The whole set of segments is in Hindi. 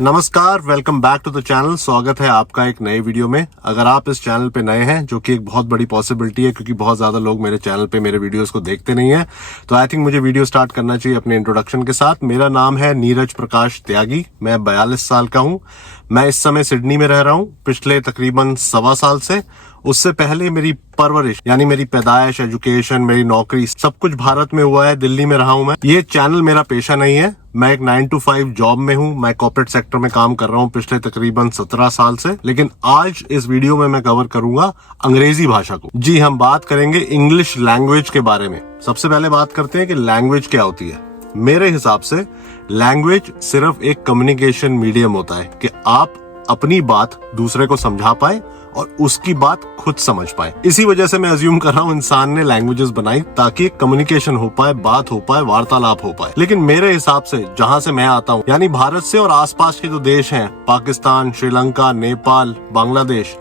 नमस्कार, welcome back to the channel. स्वागत है आपका एक नए वीडियो में। अगर आप इस चैनल पे नए हैं, जो कि एक बहुत बड़ी पॉसिबिलिटी है क्योंकि बहुत ज्यादा लोग मेरे चैनल पे मेरे वीडियोस को देखते नहीं है, तो आई थिंक मुझे वीडियो स्टार्ट करना चाहिए अपने इंट्रोडक्शन के साथ। मेरा नाम है नीरज प्रकाश त्यागी। मैं 42 साल का हूं। मैं इस समय सिडनी में रह रहा हूं पिछले तकरीबन 1.25 साल से। उससे पहले मेरी परवरिश यानी मेरी पैदाइश, एजुकेशन, मेरी नौकरी सब कुछ भारत में हुआ है। दिल्ली में रहा हूं मैं। ये चैनल मेरा पेशा नहीं है। मैं एक 9 to 5 जॉब में हूं। मैं कॉर्पोरेट सेक्टर में काम कर रहा हूं पिछले तकरीबन 17 साल से। लेकिन आज इस वीडियो में मैं कवर करूंगा अंग्रेजी भाषा को। जी, हम बात करेंगे इंग्लिश लैंग्वेज के बारे में। सबसे पहले बात करते हैं कि लैंग्वेज क्या होती है। मेरे हिसाब से लैंग्वेज सिर्फ एक कम्युनिकेशन मीडियम होता है कि आप अपनी बात दूसरे को समझा पाए और उसकी बात खुद समझ पाए। इसी वजह से मैं अज्यूम कर रहा हूँ इंसान ने लैंग्वेजेस बनाई ताकि कम्युनिकेशन हो पाए, बात हो पाए, वार्तालाप हो पाए। लेकिन मेरे हिसाब से जहाँ से मैं आता हूँ यानी भारत से और आसपास के जो देश हैं, पाकिस्तान, श्रीलंका, नेपाल, बांग्लादेश,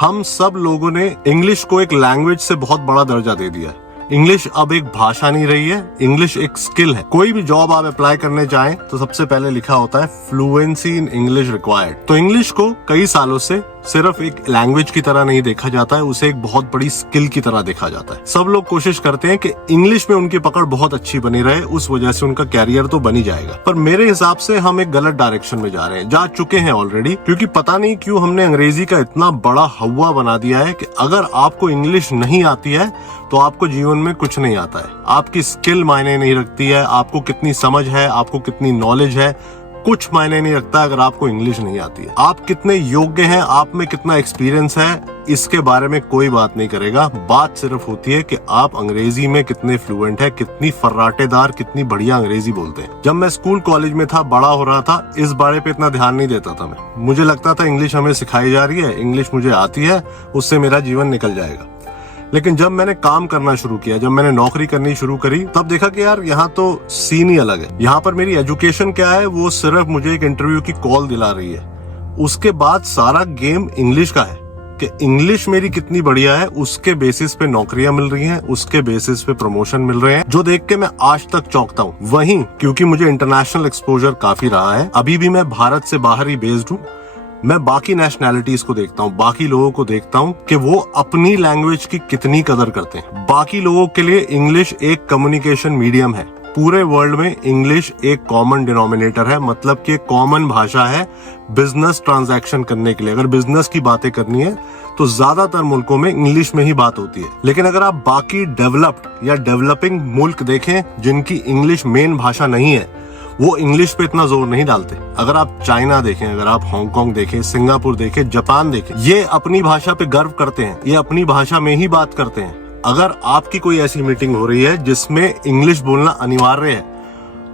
हम सब लोगों ने इंग्लिश को एक लैंग्वेज से बहुत बड़ा दर्जा दे दिया है। इंग्लिश अब एक भाषा नहीं रही है, इंग्लिश एक स्किल है। कोई भी जॉब आप अप्लाई करने जाएं तो सबसे पहले लिखा होता है फ्लुएंसी इन इंग्लिश रिक्वायर्ड। तो इंग्लिश को कई सालों से सिर्फ एक लैंग्वेज की तरह नहीं देखा जाता है, उसे एक बहुत बड़ी स्किल की तरह देखा जाता है। सब लोग कोशिश करते हैं कि इंग्लिश में उनकी पकड़ बहुत अच्छी बनी रहे, उस वजह से उनका कैरियर तो बन ही जाएगा। पर मेरे हिसाब से हम एक गलत डायरेक्शन में जा रहे हैं, जा चुके हैं ऑलरेडी। क्योंकि पता नहीं क्यों हमने अंग्रेजी का इतना बड़ा हवा बना दिया है कि अगर आपको इंग्लिश नहीं आती है तो आपको जीवन में कुछ नहीं आता है। आपकी स्किल मायने नहीं रखती है, आपको कितनी समझ है, आपको कितनी नॉलेज है, कुछ मायने नहीं रखता अगर आपको इंग्लिश नहीं आती है। आप कितने योग्य हैं, आप में कितना एक्सपीरियंस है, इसके बारे में कोई बात नहीं करेगा। बात सिर्फ होती है कि आप अंग्रेजी में कितने फ्लुएंट है, कितनी फर्राटेदार, कितनी बढ़िया अंग्रेजी बोलते हैं। जब मैं स्कूल कॉलेज में था, बड़ा हो रहा था, इस बारे पे इतना ध्यान नहीं देता था मैं। मुझे लगता था इंग्लिश हमें सिखाई जा रही है, इंग्लिश मुझे आती है, उससे मेरा जीवन निकल जाएगा। लेकिन जब मैंने काम करना शुरू किया, जब मैंने नौकरी करनी शुरू करी, तब देखा कि यार यहाँ तो सीन ही अलग है। यहाँ पर मेरी एजुकेशन क्या है, वो सिर्फ मुझे एक इंटरव्यू की कॉल दिला रही है। उसके बाद सारा गेम इंग्लिश का है कि इंग्लिश मेरी कितनी बढ़िया है, उसके बेसिस पे नौकरियां मिल रही हैं, उसके बेसिस पे प्रमोशन मिल रहे हैं, जो देख के मैं आज तक चौंकता हूँ। वहीं क्योंकि मुझे इंटरनेशनल एक्सपोजर काफी रहा है, अभी भी मैं भारत से बाहर ही बेस्ड हूँ, मैं बाकी नेशनैलिटीज को देखता हूँ, बाकी लोगों को देखता हूँ कि वो अपनी लैंग्वेज की कितनी कदर करते हैं। बाकी लोगों के लिए इंग्लिश एक कम्युनिकेशन मीडियम है। पूरे वर्ल्ड में इंग्लिश एक कॉमन डिनोमिनेटर है, मतलब कि कॉमन भाषा है बिजनेस ट्रांजैक्शन करने के लिए। अगर बिजनेस की बातें करनी है तो ज्यादातर मुल्कों में इंग्लिश में ही बात होती है। लेकिन अगर आप बाकी डेवलप्ड या डेवलपिंग मुल्क देखें जिनकी इंग्लिश मेन भाषा नहीं है, वो इंग्लिश पे इतना जोर नहीं डालते। अगर आप चाइना देखें, अगर आप हांगकांग देखें, सिंगापुर देखें, जापान देखें, ये अपनी भाषा पे गर्व करते हैं, ये अपनी भाषा में ही बात करते हैं। अगर आपकी कोई ऐसी मीटिंग हो रही है जिसमें इंग्लिश बोलना अनिवार्य है,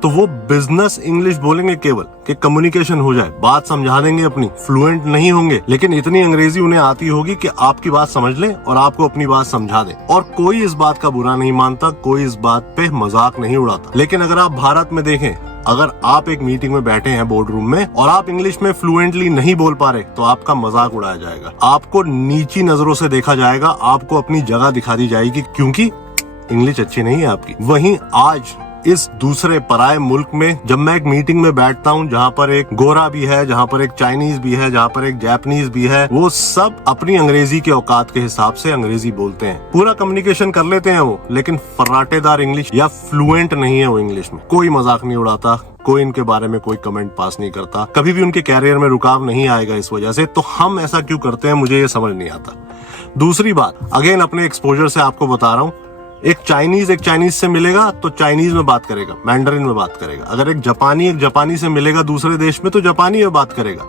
तो वो बिजनेस इंग्लिश बोलेंगे केवल कि कम्युनिकेशन हो जाए, बात समझा देंगे अपनी, फ्लुएंट नहीं होंगे, लेकिन इतनी अंग्रेजी उन्हें आती होगी कि आपकी बात समझ लें और आपको अपनी बात समझा दें। और कोई इस बात का बुरा नहीं मानता, कोई इस बात पे मजाक नहीं उड़ाता। लेकिन अगर आप भारत में देखें, अगर आप एक मीटिंग में बैठे हैं बोर्ड रूम में और आप इंग्लिश में फ्लुएंटली नहीं बोल पा रहे, तो आपका मजाक उड़ाया जाएगा, आपको नीची नजरों से देखा जाएगा, आपको अपनी जगह दिखा दी जाएगी क्योंकि इंग्लिश अच्छी नहीं है आपकी। वहीं आज इस दूसरे पराये मुल्क में जब मैं एक मीटिंग में बैठता हूँ जहाँ पर एक गोरा भी है, जहाँ पर एक चाइनीज भी है, जहाँ पर एक जापानीज भी है, वो सब अपनी अंग्रेजी के औकात के हिसाब से अंग्रेजी बोलते हैं। पूरा कम्युनिकेशन कर लेते हैं वो, लेकिन फर्राटेदार इंग्लिश या फ्लुएंट नहीं है वो इंग्लिश में। कोई मजाक नहीं उड़ाता, कोई इनके बारे में कोई कमेंट पास नहीं करता, कभी भी उनके कैरियर में रुकाव नहीं आएगा इस वजह से। तो हम ऐसा क्यों करते हैं, मुझे ये समझ नहीं आता। दूसरी बात, अगेन अपने एक्सपोजर से आपको बता रहा हूँ, एक चाइनीज से मिलेगा तो चाइनीज में बात करेगा, मैंडरिन में बात करेगा। अगर एक जापानी से मिलेगा दूसरे देश में तो जापानी में बात करेगा।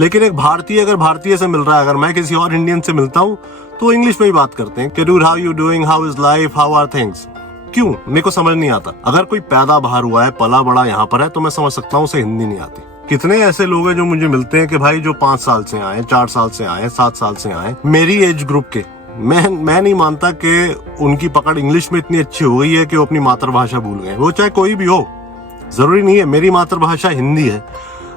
लेकिन एक भारतीय अगर भारतीय से मिल रहा है, अगर मैं किसी और इंडियन से मिलता हूँ तो इंग्लिश में ही बात करते हैं कि dude how you doing, how is life, how are things. क्यों, मेरे को समझ नहीं आता। अगर कोई पैदा बाहर हुआ है, पला बड़ा यहाँ पर है, तो मैं समझ सकता हूँ उसे हिंदी नहीं आती। कितने ऐसे लोग हैं जो मुझे मिलते हैं कि भाई जो 5 साल से आए, 4 साल से आए, 7 साल से आए, मेरी एज ग्रुप के, मैं नहीं मानता कि उनकी पकड़ इंग्लिश में इतनी अच्छी हो गई है कि वो अपनी मातृभाषा भूल गए। वो चाहे कोई भी हो, जरूरी नहीं है। मेरी मातृभाषा हिंदी है,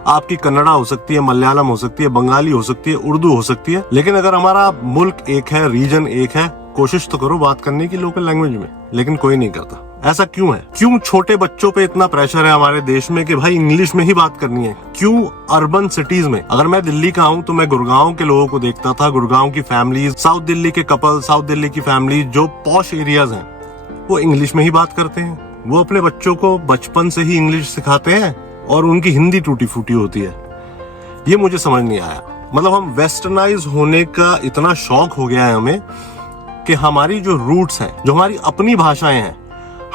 आपकी कन्नड़ा हो सकती है, मलयालम हो सकती है, बंगाली हो सकती है, उर्दू हो सकती है। लेकिन अगर हमारा मुल्क एक है, रीजन एक है, कोशिश तो करो बात करने की लोकल लैंग्वेज में। लेकिन कोई नहीं करता। ऐसा क्यों है? क्यों छोटे बच्चों पे इतना प्रेशर है हमारे देश में कि भाई इंग्लिश में ही बात करनी है? क्यों अर्बन सिटीज में? अगर मैं दिल्ली का हूँ तो मैं गुड़गांव के लोगों को देखता था, गुड़गांव की फैमिलीज, साउथ दिल्ली के कपल, साउथ दिल्ली की फैमिली जो पॉश एरियाज हैं, वो इंग्लिश में ही बात करते हैं। वो अपने बच्चों को बचपन से ही इंग्लिश सिखाते हैं और उनकी हिंदी टूटी फूटी होती है। ये मुझे समझ नहीं आया। मतलब हम वेस्टर्नाइज होने का इतना शौक हो गया है हमें कि हमारी जो रूट्स हैं, जो हमारी अपनी भाषाएं हैं,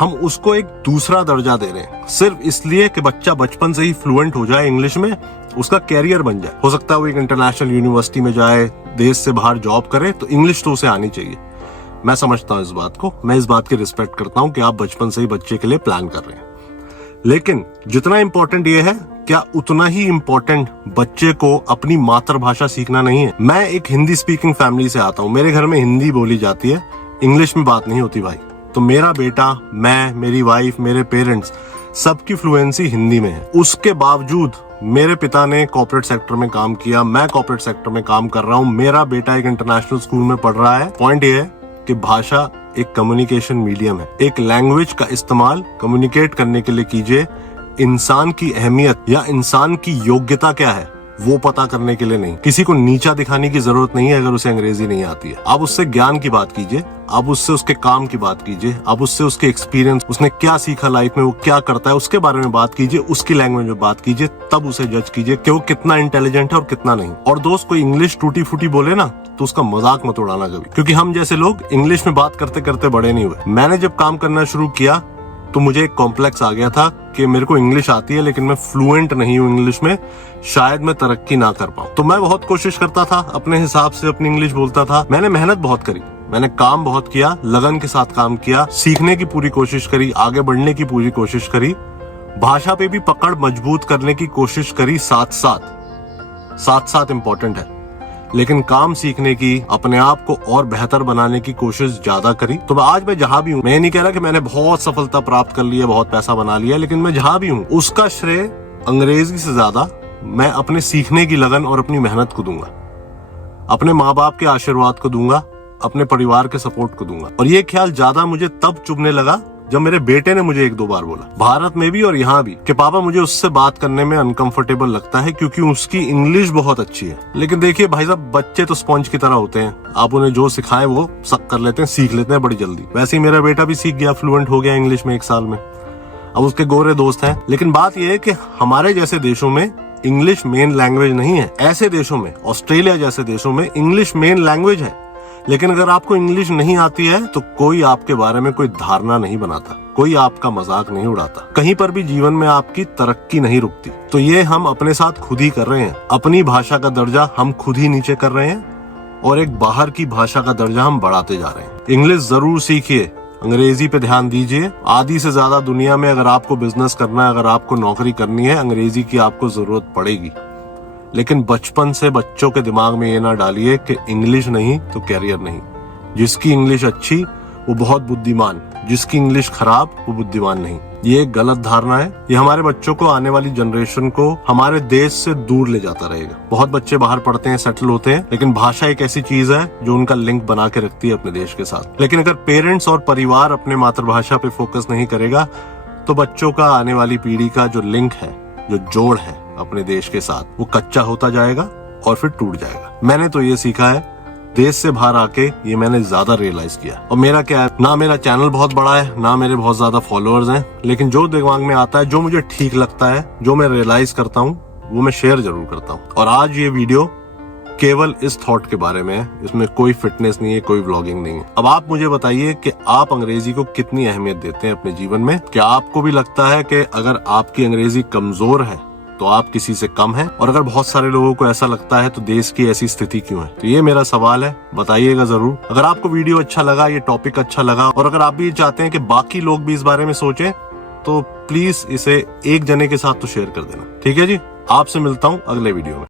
हम उसको एक दूसरा दर्जा दे रहे हैं सिर्फ इसलिए कि बच्चा बचपन से ही फ्लुएंट हो जाए इंग्लिश में, उसका कैरियर बन जाए। हो सकता है वो एक इंटरनेशनल यूनिवर्सिटी में जाए, देश से बाहर जॉब करे, तो इंग्लिश तो उसे आनी चाहिए। मैं समझता हूँ इस बात को, मैं इस बात की रिस्पेक्ट करता हूँ कि आप बचपन से ही बच्चे के लिए प्लान कर रहे हैं। लेकिन जितना इंपॉर्टेंट ये है, क्या उतना ही इंपॉर्टेंट बच्चे को अपनी मातृभाषा सीखना नहीं है? मैं एक हिंदी स्पीकिंग फैमिली से आता हूँ, मेरे घर में हिंदी बोली जाती है, इंग्लिश में बात नहीं होती भाई। तो मेरा बेटा, मैं, मेरी वाइफ, मेरे पेरेंट्स, सबकी फ्लुएंसी हिंदी में है। उसके बावजूद मेरे पिता ने कॉर्पोरेट सेक्टर में काम किया, मैं कॉर्पोरेट सेक्टर में काम कर रहा हूँ, मेरा बेटा एक इंटरनेशनल स्कूल में पढ़ रहा है। पॉइंट ये है कि भाषा एक कम्युनिकेशन मीडियम है। एक लैंग्वेज का इस्तेमाल कम्युनिकेट करने के लिए कीजिए। इंसान की अहमियत या इंसान की योग्यता क्या है वो पता करने के लिए नहीं। किसी को नीचा दिखाने की जरूरत नहीं है अगर उसे अंग्रेजी नहीं आती है। आप उससे ज्ञान की बात कीजिए, आप उससे उसके काम की बात कीजिए, आप उससे उसके एक्सपीरियंस, उसने क्या सीखा लाइफ में, वो क्या करता है, उसके बारे में बात कीजिए, उसकी लैंग्वेज में बात कीजिए, तब उसे जज कीजिए कि वो कितना इंटेलिजेंट है और कितना नहीं। और दोस्त, कोई इंग्लिश टूटी फूटी बोले ना तो उसका मजाक मत उड़ाना कभी, क्योंकि हम जैसे लोग इंग्लिश में बात करते करते बड़े नहीं हुए। मैंने जब काम करना शुरू किया तो मुझे एक कॉम्प्लेक्स आ गया था कि मेरे को इंग्लिश आती है लेकिन मैं फ्लुएंट नहीं हूँ इंग्लिश में, शायद मैं तरक्की ना कर पाऊँ। तो मैं बहुत कोशिश करता था, अपने हिसाब से अपनी इंग्लिश बोलता था। मैंने मेहनत बहुत करी, मैंने काम बहुत किया, लगन के साथ काम किया, सीखने की पूरी कोशिश करी, आगे बढ़ने की पूरी कोशिश करी, भाषा पे भी पकड़ मजबूत करने की कोशिश करी। साथ साथ इम्पोर्टेंट है, लेकिन काम सीखने की, अपने आप को और बेहतर बनाने की कोशिश ज्यादा करी। तो आज मैं जहां भी हूँ, मैं नहीं कह रहा कि मैंने बहुत सफलता प्राप्त कर ली है, बहुत पैसा बना लिया, लेकिन मैं जहां भी हूँ उसका श्रेय अंग्रेजी से ज्यादा मैं अपने सीखने की लगन और अपनी मेहनत को दूंगा, अपने माँ बाप के आशीर्वाद को दूंगा, अपने परिवार के सपोर्ट को दूंगा। और ये ख्याल ज्यादा मुझे तब चुभने लगा जब मेरे बेटे ने मुझे 1-2 बार बोला, भारत में भी और यहाँ भी, कि पापा मुझे उससे बात करने में अनकंफर्टेबल लगता है क्योंकि उसकी इंग्लिश बहुत अच्छी है। लेकिन देखिए भाई साहब, बच्चे तो स्पंज की तरह होते हैं, आप उन्हें जो सिखाएं वो सक कर लेते हैं, सीख लेते हैं बड़ी जल्दी। वैसे ही मेरा बेटा भी सीख गया, फ्लुएंट हो गया इंग्लिश में 1 साल में। अब उसके गोरे दोस्त हैं। लेकिन बात यह है कि हमारे जैसे देशों में इंग्लिश मेन लैंग्वेज नहीं है। ऐसे देशों में, ऑस्ट्रेलिया जैसे देशों में इंग्लिश मेन लैंग्वेज है, लेकिन अगर आपको इंग्लिश नहीं आती है तो कोई आपके बारे में कोई धारणा नहीं बनाता, कोई आपका मजाक नहीं उड़ाता, कहीं पर भी जीवन में आपकी तरक्की नहीं रुकती। तो ये हम अपने साथ खुद ही कर रहे हैं। अपनी भाषा का दर्जा हम खुद ही नीचे कर रहे हैं और एक बाहर की भाषा का दर्जा हम बढ़ाते जा रहे हैं। इंग्लिश जरूर सीखिए, अंग्रेजी पे ध्यान दीजिए। आधी से ज्यादा दुनिया में अगर आपको बिजनेस करना है, अगर आपको नौकरी करनी है, अंग्रेजी की आपको जरूरत पड़ेगी। लेकिन बचपन से बच्चों के दिमाग में ये ना डालिए कि इंग्लिश नहीं तो कैरियर नहीं। जिसकी इंग्लिश अच्छी वो बहुत बुद्धिमान, जिसकी इंग्लिश खराब वो बुद्धिमान नहीं। ये एक गलत धारणा है। ये हमारे बच्चों को, आने वाली जनरेशन को हमारे देश से दूर ले जाता रहेगा। बहुत बच्चे बाहर पढ़ते हैं, सेटल होते हैं, लेकिन भाषा एक ऐसी चीज है जो उनका लिंक बना के रखती है अपने देश के साथ। लेकिन अगर पेरेंट्स और परिवार अपने मातृभाषा पे फोकस नहीं करेगा तो बच्चों का, आने वाली पीढ़ी का जो लिंक है, जो जोड़ है अपने देश के साथ, वो कच्चा होता जाएगा और फिर टूट जाएगा। मैंने तो ये सीखा है, देश से बाहर आके ये मैंने ज्यादा रियलाइज किया। और मेरा क्या है, ना मेरा चैनल बहुत बड़ा है, ना मेरे बहुत ज्यादा फॉलोअर्स हैं, लेकिन जो दिमाग में आता है, जो मुझे ठीक लगता है, जो मैं रियलाइज करता हूँ, वो मैं शेयर जरूर करता हूँ। और आज ये वीडियो केवल इस थॉट के बारे में है, इसमें कोई फिटनेस नहीं है, कोई व्लॉगिंग नहीं है। अब आप मुझे बताइए कि आप अंग्रेजी को कितनी अहमियत देते हैं अपने जीवन में। क्या आपको भी लगता है कि अगर आपकी अंग्रेजी कमजोर है तो आप किसी से कम हैं? और अगर बहुत सारे लोगों को ऐसा लगता है तो देश की ऐसी स्थिति क्यों है? तो ये मेरा सवाल है, बताइएगा जरूर। अगर आपको वीडियो अच्छा लगा, ये टॉपिक अच्छा लगा, और अगर आप भी चाहते हैं कि बाकी लोग भी इस बारे में सोचें, तो प्लीज इसे एक जने के साथ तो शेयर कर देना। ठीक है जी, आपसे मिलता हूँ अगले वीडियो में।